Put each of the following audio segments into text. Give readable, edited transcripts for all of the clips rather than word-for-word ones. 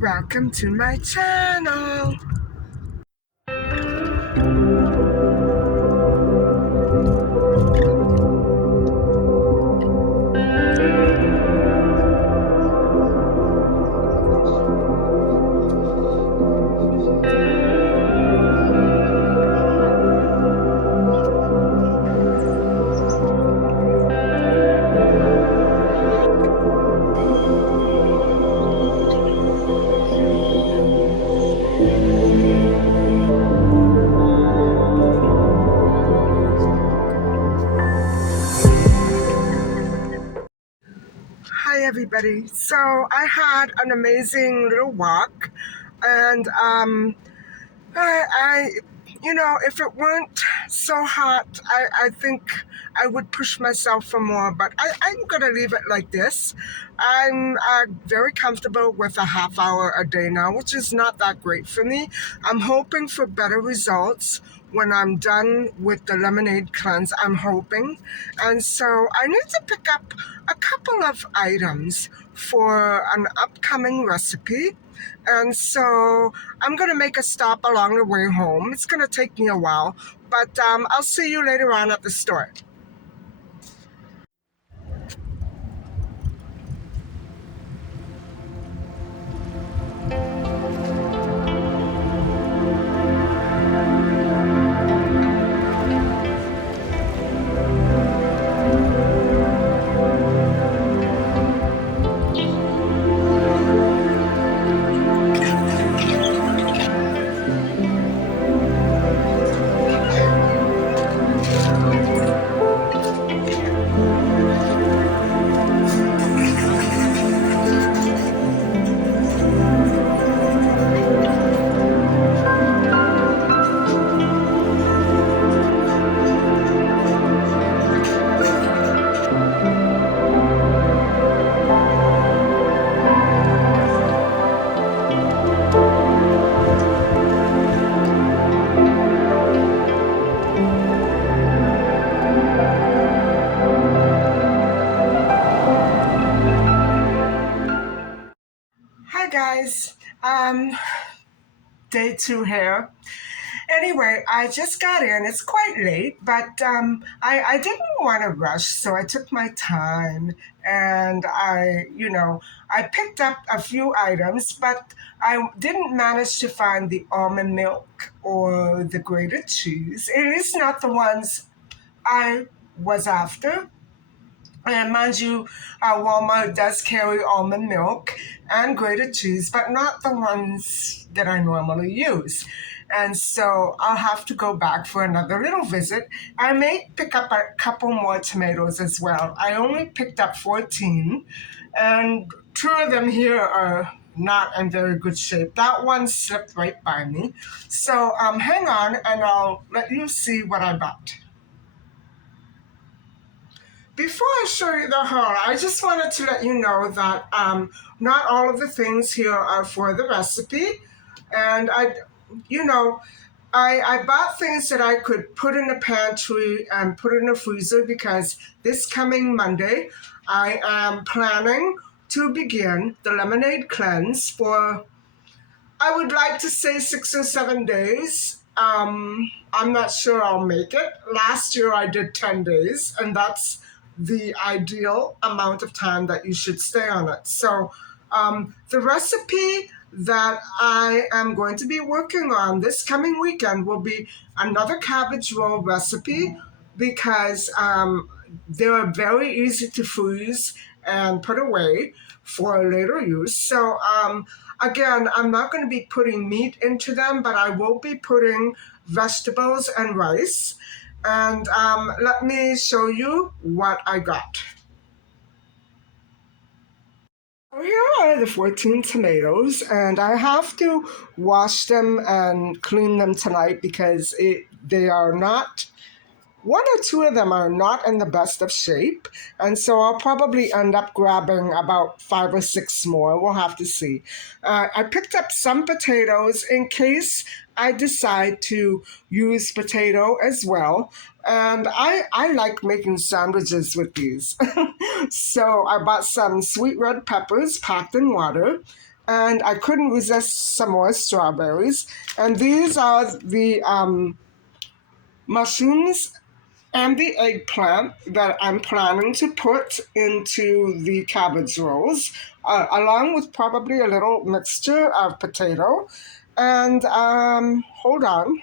Welcome to my channel. Hi everybody. So I had an amazing little walk, and I if it weren't so hot, I think I would push myself for more, but I'm gonna leave it like this. I'm very comfortable with a half hour a day now, which is not that great for me. I'm hoping for better results when I'm done with the lemonade cleanse. I'm hoping. And so I need to pick up a couple of items for an upcoming recipe. And so I'm going to make a stop along the way home. It's going to take me a while, but I'll see you later on at the store. Hi guys. Day 2 here. Anyway, I just got in. It's quite late, but I didn't want to rush, so I took my time, and I picked up a few items, but I didn't manage to find the almond milk or the grated cheese. At least not the ones I was after. And mind you, Walmart does carry almond milk and grated cheese, but not the ones that I normally use. And so I'll have to go back for another little visit. I may pick up a couple more tomatoes as well. I only picked up 14, and 2 of them here are not in very good shape. That one slipped right by me. So hang on, and I'll let you see what I bought. Before I show you the haul, I just wanted to let you know that not all of the things here are for the recipe. And you know, I bought things that I could put in the pantry and put in the freezer because this coming Monday, I am planning to begin the lemonade cleanse for, I would like to say 6 or 7 days. I'm not sure I'll make it. Last year I did 10 days, and that's the ideal amount of time that you should stay on it. So the recipe that I am going to be working on this coming weekend will be another cabbage roll recipe because they are very easy to freeze and put away for later use. So again, I'm not going to be putting meat into them, but I will be putting vegetables and rice. And let me show you what I got. Here are the 14 tomatoes, and I have to wash them and clean them tonight because they are not, one or two of them are not in the best of shape. And so I'll probably end up grabbing about five or six more. We'll have to see. I picked up some potatoes in case I decide to use potato as well. And I like making sandwiches with these. So I bought some sweet red peppers packed in water. And I couldn't resist some more strawberries. And these are the mushrooms and the eggplant that I'm planning to put into the cabbage rolls, along with probably a little mixture of potato. And hold on.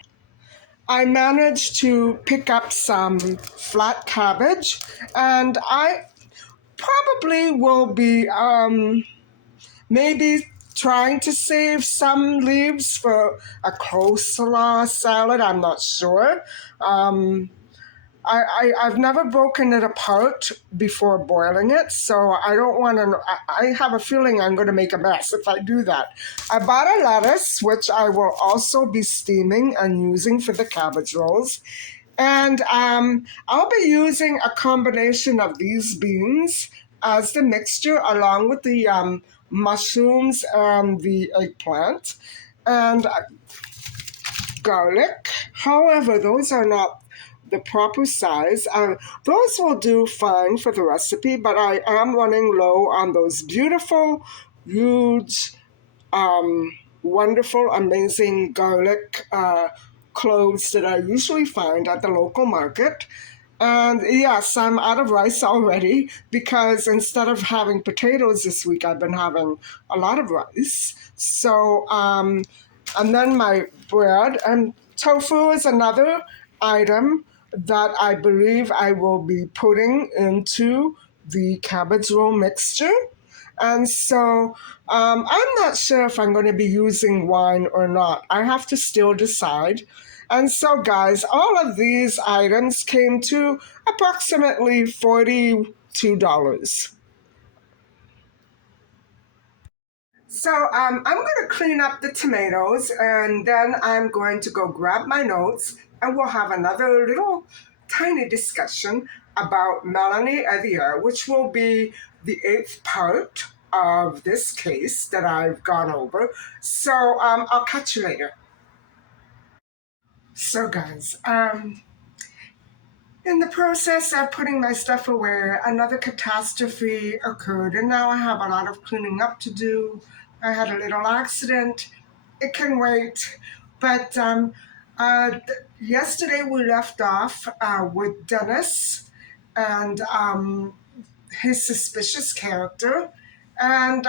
I managed to pick up some flat cabbage, and I probably will be maybe trying to save some leaves for a coleslaw salad. I'm not sure. Um, I've never broken it apart before boiling it, so I don't want to. I have a feeling I'm going to make a mess if I do that. I bought a lettuce, which I will also be steaming and using for the cabbage rolls. And I'll be using a combination of these beans as the mixture, along with the mushrooms and the eggplant. And garlic. However, those are not the proper size. Those will do fine for the recipe, but I am running low on those beautiful, huge, um, wonderful, amazing garlic cloves that I usually find at the local market. And yes, I'm out of rice already because instead of having potatoes this week, I've been having a lot of rice. So, and then my bread and tofu is another item that I believe I will be putting into the cabbage roll mixture. And so I'm not sure if I'm going to be using wine or not. I have to still decide. And so, guys, all of these items came to approximately $42. So I'm going to clean up the tomatoes and then I'm going to go grab my notes and we'll have another little tiny discussion about Melanie Edier, which will be the eighth part of this case that I've gone over. So I'll catch you later. So, guys, in the process of putting my stuff away, another catastrophe occurred, and now I have a lot of cleaning up to do. I had a little accident. It can wait. But yesterday we left off with Dennis and his suspicious character. And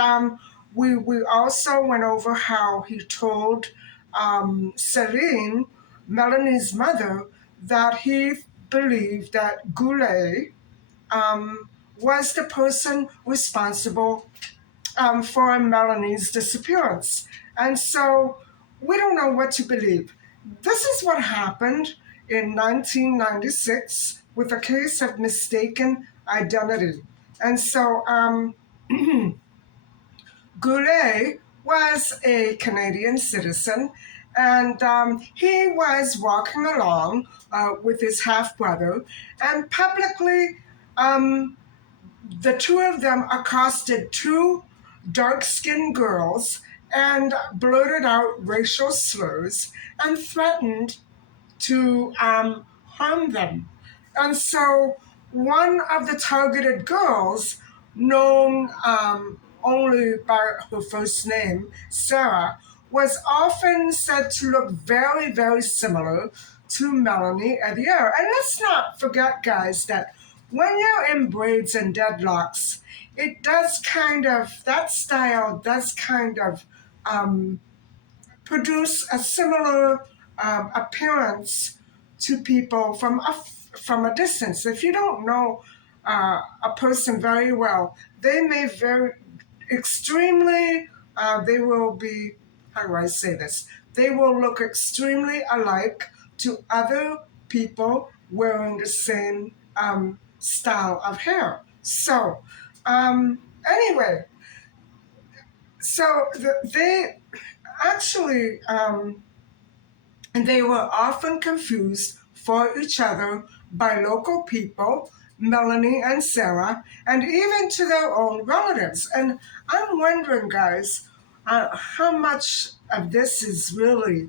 we also went over how he told Celine, Melanie's mother, that he believed that Goulet was the person responsible for Melanie's disappearance. And so we don't know what to believe. This is what happened in 1996 with a case of mistaken identity. And so Goulet was a Canadian citizen, and he was walking along with his half brother, and publicly, um, the two of them accosted two dark skinned girls and blurted out racial slurs and threatened to harm them. And so one of the targeted girls, known only by her first name, Sarah, was often said to look very, very similar to Melanie Edier. And let's not forget, guys, that when you're in braids and deadlocks, it does kind of, that style does kind of produce a similar appearance to people from a distance. If you don't know a person very well, they may very extremely, they will be, how do I say this? They will look extremely alike to other people wearing the same style of hair. So, anyway, they actually and they were often confused for each other by local people, Melanie and Sarah, and even to their own relatives. And I'm wondering, guys, how much of this is really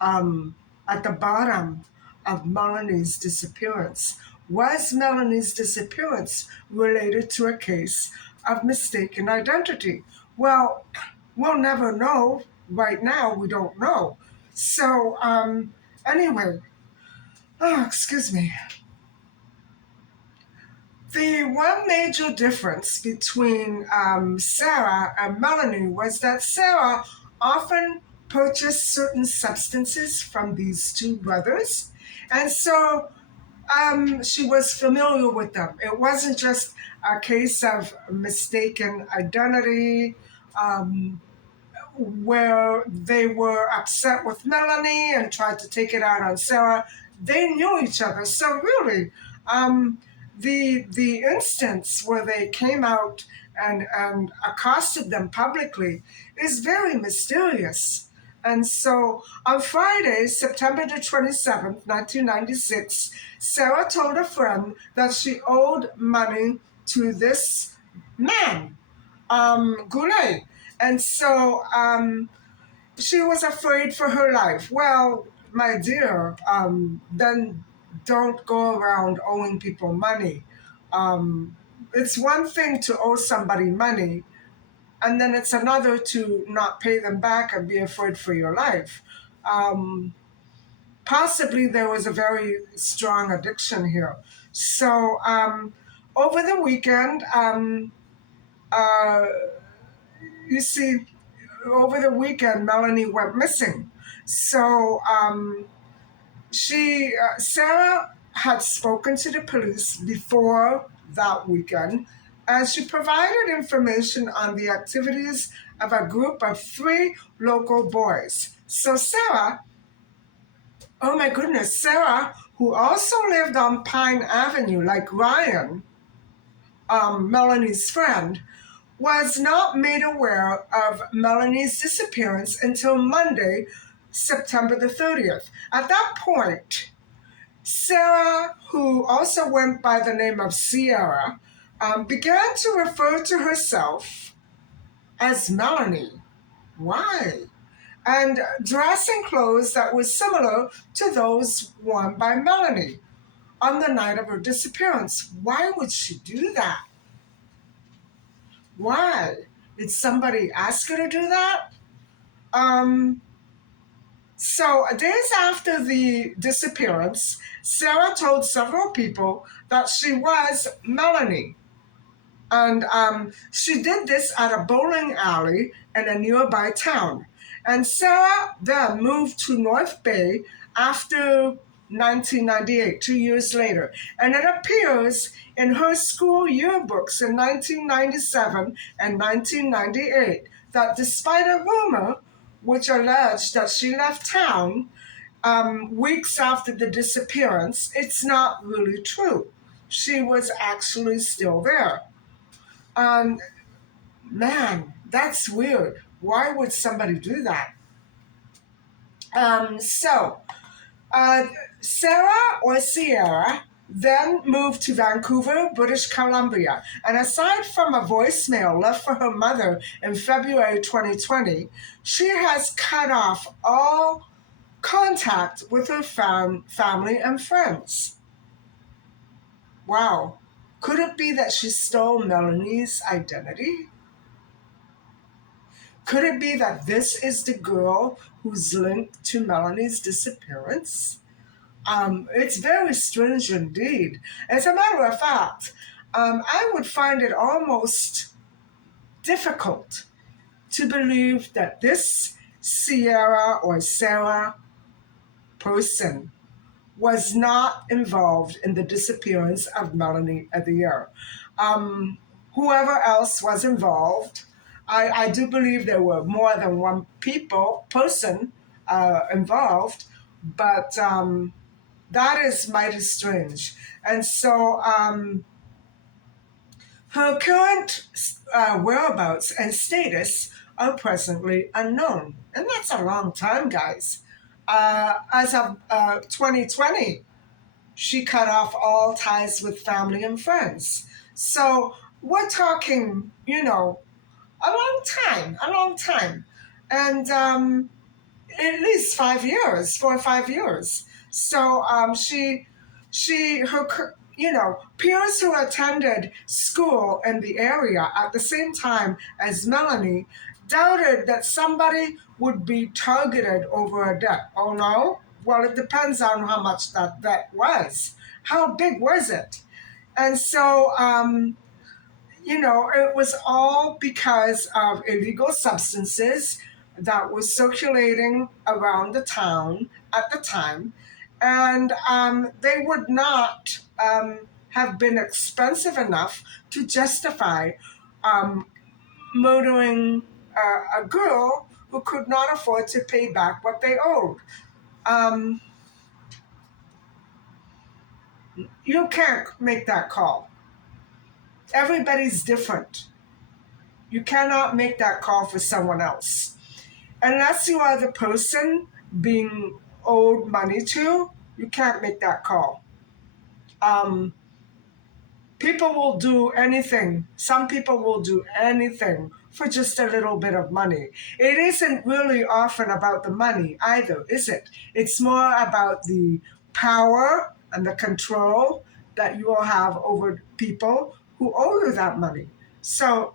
um, at the bottom of Melanie's disappearance. Was Melanie's disappearance related to a case of mistaken identity? Well, we'll never know. Right now, we don't know. So, anyway, oh, excuse me. The one major difference between Sarah and Melanie was that Sarah often purchased certain substances from these two brothers. And so she was familiar with them. It wasn't just a case of mistaken identity, um, where they were upset with Melanie and tried to take it out on Sarah. They knew each other. So really, um, the instance where they came out and accosted them publicly is very mysterious. And so on Friday, September the 27th, 1996, Sarah told a friend that she owed money to this man, Goulet. And so she was afraid for her life. Well, my dear, then don't go around owing people money. Um, it's one thing to owe somebody money, and then it's another to not pay them back and be afraid for your life. Um, Possibly there was a very strong addiction here. So over the weekend, uh, you see, over the weekend, Melanie went missing. So Sarah had spoken to the police before that weekend, and she provided information on the activities of a group of three local boys. So Sarah, oh my goodness, Sarah, who also lived on Pine Avenue, like Ryan, Melanie's friend, was not made aware of Melanie's disappearance until Monday, September the 30th. At that point, Sarah, who also went by the name of Sierra, began to refer to herself as Melanie. Why? And dress in clothes that were similar to those worn by Melanie on the night of her disappearance. Why would she do that? Why? Did somebody ask her to do that? Um, so, days after the disappearance, Sarah told several people that she was Melanie. And she did this at a bowling alley in a nearby town. And Sarah then moved to North Bay after 1998, 2 years later. And it appears in her school yearbooks in 1997 and 1998 that despite a rumor which alleged that she left town weeks after the disappearance, it's not really true. She was actually still there. Um, Man, that's weird. Why would somebody do that? So, uh, Sarah or Sierra then moved to Vancouver, British Columbia. And aside from a voicemail left for her mother in February 2020, she has cut off all contact with her family and friends. Wow. Could it be that she stole Melanie's identity? Could it be that this is the girl who's linked to Melanie's disappearance? It's very strange indeed. As a matter of fact, I would find it almost difficult to believe that this Sierra or Sarah person was not involved in the disappearance of Melanie Adair. Um, Whoever else was involved, I do believe there were more than one person involved, but that is mighty strange. And so her current whereabouts and status are presently unknown. And that's a long time, guys. As of 2020, she cut off all ties with family and friends. So we're talking, a long time, a long time. And at least 5 years, 4 or 5 years. So peers who attended school in the area at the same time as Melanie doubted that somebody would be targeted over a debt. Oh no? Well, it depends on how much that debt was. How big was it? And so, it was all because of illegal substances that was circulating around the town at the time. And they would not have been expensive enough to justify um, murdering a girl who could not afford to pay back what they owed. Um, you can't make that call. Everybody's different. You cannot make that call for someone else. Unless you are the person being owed money to, you can't make that call. Um, People will do anything. Some people will do anything for just a little bit of money. It isn't really often about the money either, is it? It's more about the power and the control that you will have over people who owe you that money. So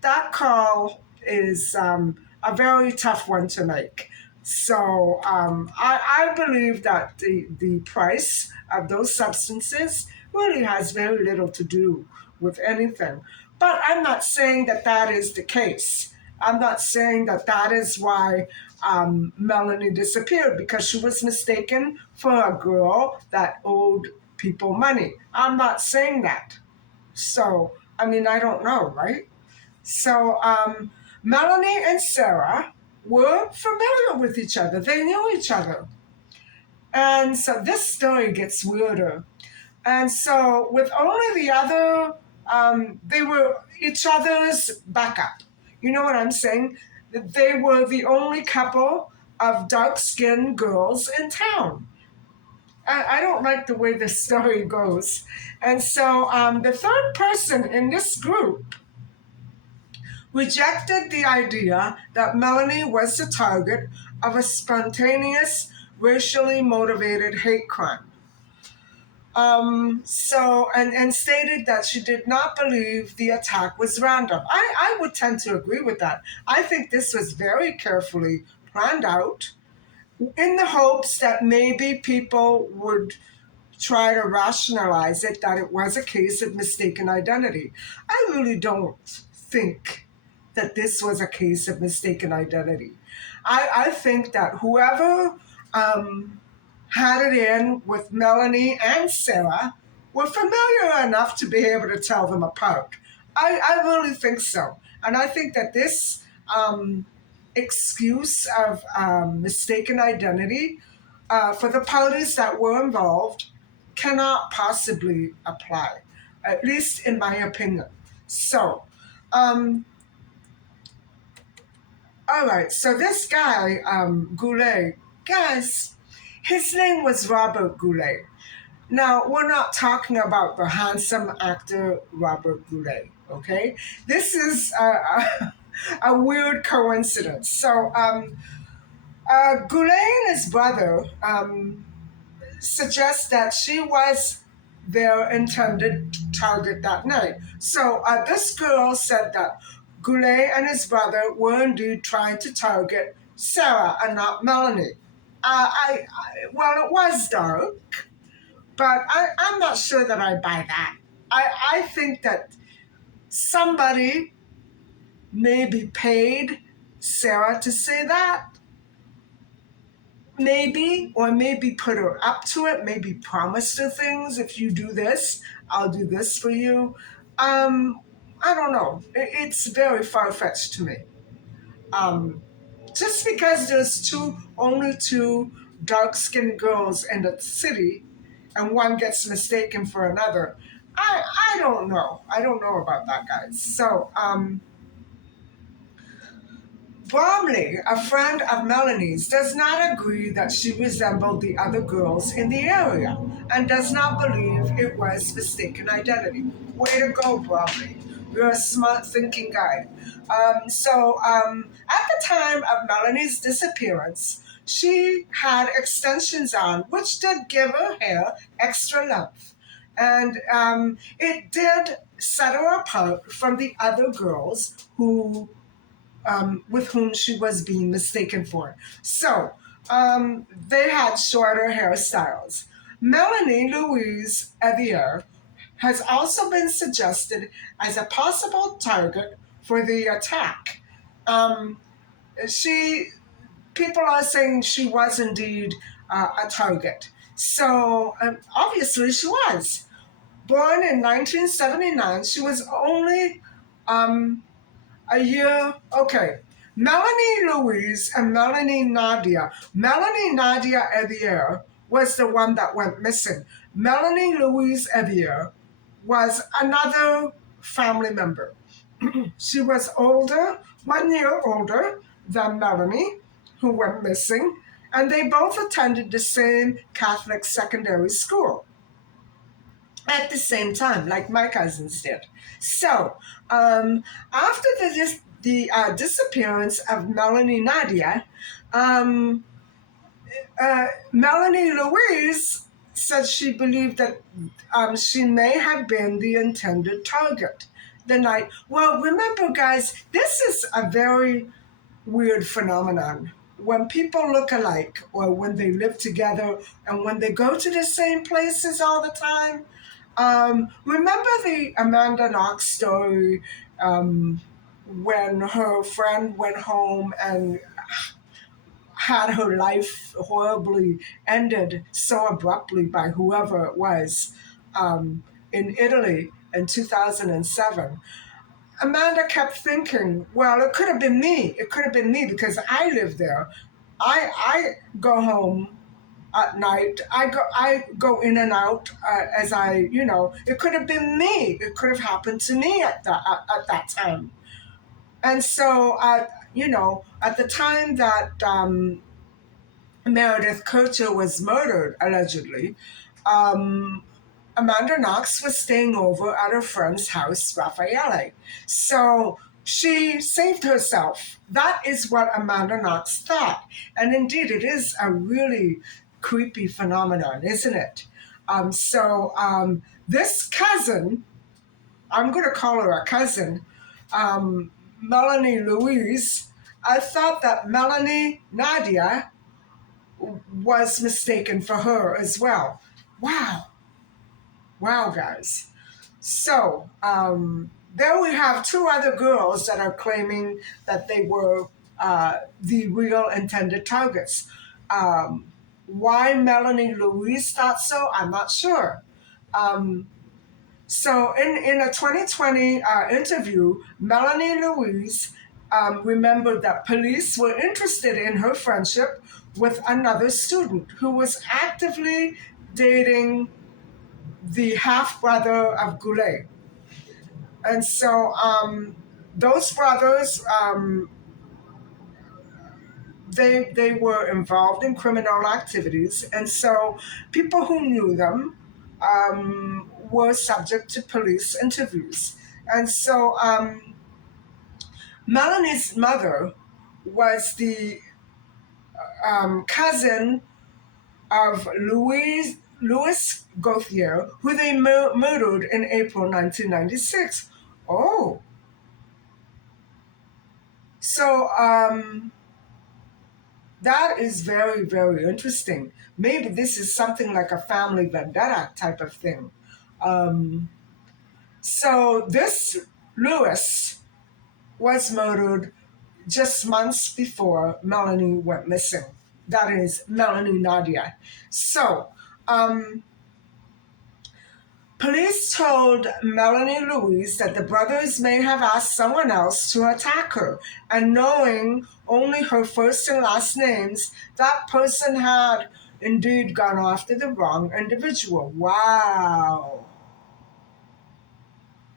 that call is a very tough one to make. So I believe that the price of those substances really has very little to do with anything. But I'm not saying that that is the case. I'm not saying that that is why Melanie disappeared, because she was mistaken for a girl that owed people money. I'm not saying that. So, I mean, I don't know, right? So Melanie and Sarah were familiar with each other. They knew each other. And so this story gets weirder. And so with only the other, they were each other's backup. You know what I'm saying? They were the only couple of dark-skinned girls in town. I don't like the way this story goes. And so the third person in this group rejected the idea that Melanie was the target of a spontaneous, racially motivated hate crime. And stated that she did not believe the attack was random. I would tend to agree with that. I think this was very carefully planned out in the hopes that maybe people would try to rationalize it, that it was a case of mistaken identity. I really don't think that this was a case of mistaken identity. I think that whoever um, had it in with Melanie and Sarah were familiar enough to be able to tell them apart. I really think so. And I think that this excuse of mistaken identity for the parties that were involved cannot possibly apply, at least in my opinion. So, all right, so this guy, Goulet, guys, his name was Robert Goulet. Now, we're not talking about the handsome actor Robert Goulet, okay? This is a weird coincidence. So, Goulet and his brother suggest that she was their intended target that night. So this girl said that Goulet and his brother were indeed trying to target Sarah and not Melanie. Well, it was dark, but I'm not sure that I buy that. I think that somebody maybe paid Sarah to say that, maybe, or maybe put her up to it, maybe promised her things. If you do this, I'll do this for you. Um, I don't know. It's very far fetched to me. Um, just because there's only two dark skinned girls in the city and one gets mistaken for another. I don't know. I don't know about that, guys. So, Bromley, a friend of Melanie's, does not agree that she resembled the other girls in the area and does not believe it was mistaken identity. Way to go, Bromley. You're a smart thinking guy. At the time of Melanie's disappearance, she had extensions on, which did give her hair extra length. And it did set her apart from the other girls who with whom she was being mistaken for. They had shorter hairstyles. Melanie Louise Evier has also been suggested as a possible target for the attack. Um, she People are saying she was indeed a target. Obviously she was. Born in 1979, she was only um, a year. Okay. Melanie Louise and Melanie Nadia. Melanie Nadia Evier was the one that went missing. Melanie Louise Evier was another family member. She was older, 1 year older than Melanie, who went missing, and they both attended the same Catholic secondary school at the same time, like my cousins did. So, after the disappearance of Melanie Nadia, um, Melanie Louise said she believed that she may have been the intended target the night. Well, remember, guys, this is a very weird phenomenon. When people look alike, or when they live together, and when they go to the same places all the time. Remember the Amanda Knox story when her friend went home and had her life horribly ended so abruptly by whoever it was um, in Italy in 2007. Amanda kept thinking, well, it could have been me. It could have been me because I live there. I go home at night. I go in and out as it could have been me. It could have happened to me at that time. And so, at the time that Meredith Kercher was murdered, allegedly, um, Amanda Knox was staying over at her friend's house, Raffaele. So she saved herself. That is what Amanda Knox thought. And indeed, it is a really creepy phenomenon, isn't it? This cousin, I'm going to call her a cousin, um, Melanie Louise, I thought that Melanie Nadia was mistaken for her as well. Wow. Wow, guys. There we have two other girls that are claiming that they were the real intended targets. Why Melanie Louise thought so, I'm not sure. Um, in a 2020 interview, Melanie Louise remembered that police were interested in her friendship with another student who was actively dating the half brother of Goulet. And those brothers, they were involved in criminal activities. And so people who knew them were subject to police interviews. And Melanie's mother was the cousin of Louis Gauthier, who they murdered in April 1996. Oh, so that is very, very interesting. Maybe this is something like a family vendetta type of thing. Um, this Louis was murdered just months before Melanie went missing. That is Melanie Nadia. So, um, Police told Melanie Louise that the brothers may have asked someone else to attack her, and knowing only her first and last names, that person had indeed gone after the wrong individual. Wow.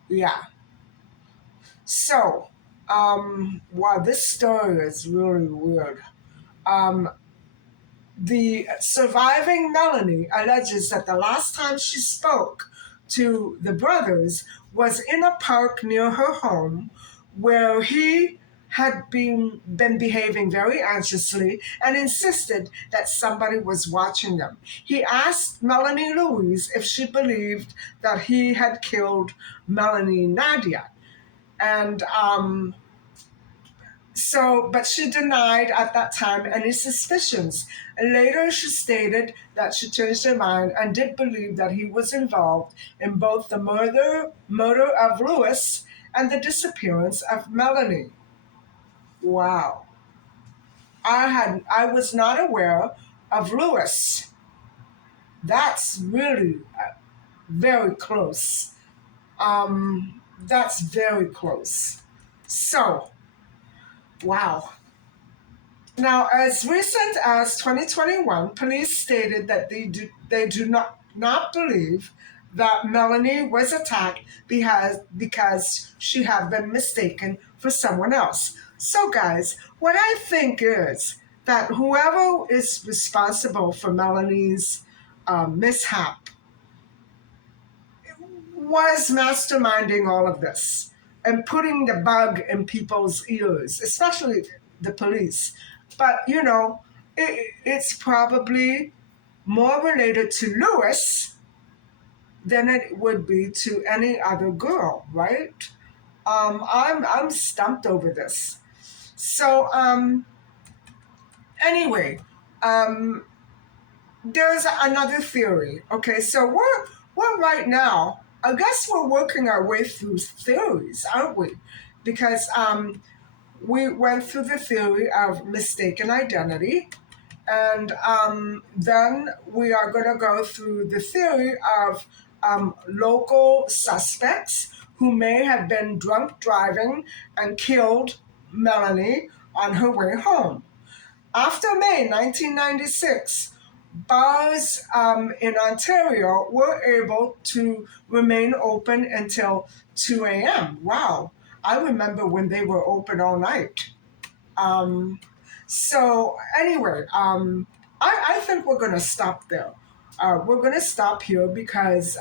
Yeah. So, wow, this story is really weird. Um, The surviving Melanie alleges that the last time she spoke to the brothers was in a park near her home where he had been behaving very anxiously and insisted that somebody was watching them. He asked Melanie Louise if she believed that he had killed Melanie Nadia. And but she denied at that time any suspicions. Later, she stated that she changed her mind and did believe that he was involved in both the murder of Lewis and the disappearance of Melanie. Wow. I was not aware of Lewis. That's really very close. That's very close. So, wow. Now, as recent as 2021, police stated that they do not believe that Melanie was attacked because she had been mistaken for someone else. So, guys, what I think is that whoever is responsible for Melanie's mishap was masterminding all of this and putting the bug in people's ears, especially the police. But, it's probably more related to Lewis than it would be to any other girl, right? I'm stumped over this. So, anyway, um, there's another theory. Okay, so we're right now. I guess we're working our way through theories, aren't we? Because we went through the theory of mistaken identity, and then we are going to go through the theory of local suspects who may have been drunk driving and killed Melanie on her way home. After May 1996, bars in Ontario were able to remain open until 2 a.m. Wow. I remember when they were open all night. Um, so, anyway, I think we're going to stop there. We're going to stop here because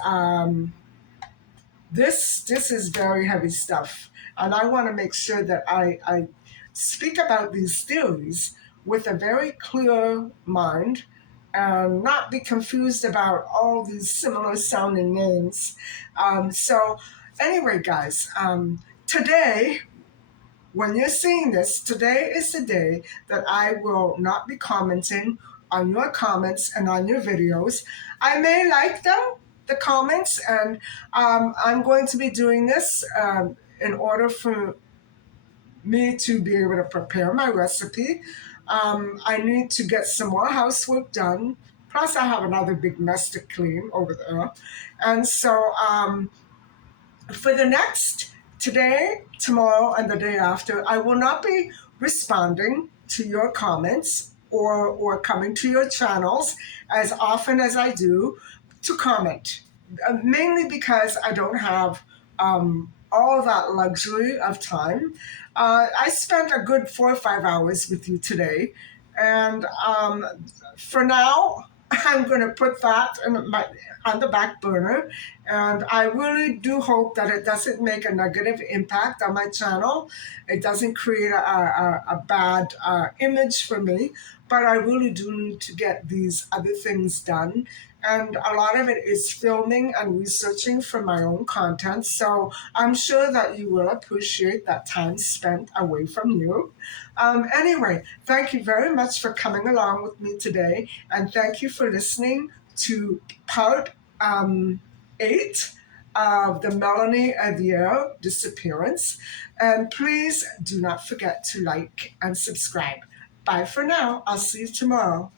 this is very heavy stuff, and I want to make sure that I speak about these theories with a very clear mind and not be confused about all these similar sounding names. So, anyway, guys, today, when you're seeing this, today is the day that I will not be commenting on your comments and on your videos. I may like them, the comments, and I'm going to be doing this in order for me to be able to prepare my recipe. I need to get some more housework done. Plus, I have another big mess to clean over there. And so, for the next today, tomorrow, and the day after, I will not be responding to your comments or coming to your channels as often as I do to comment, mainly because I don't have all that luxury of time. I spent a good 4 or 5 hours with you today, and for now, I'm going to put that on the back burner, and I really do hope that it doesn't make a negative impact on my channel. It doesn't create a bad image for me, but I really do need to get these other things done. And a lot of it is filming and researching for my own content. So I'm sure that you will appreciate that time spent away from you. Anyway, thank you very much for coming along with me today. And thank you for listening to part 8 of the Melanie Avier disappearance. And please do not forget to like and subscribe. Bye for now. I'll see you tomorrow.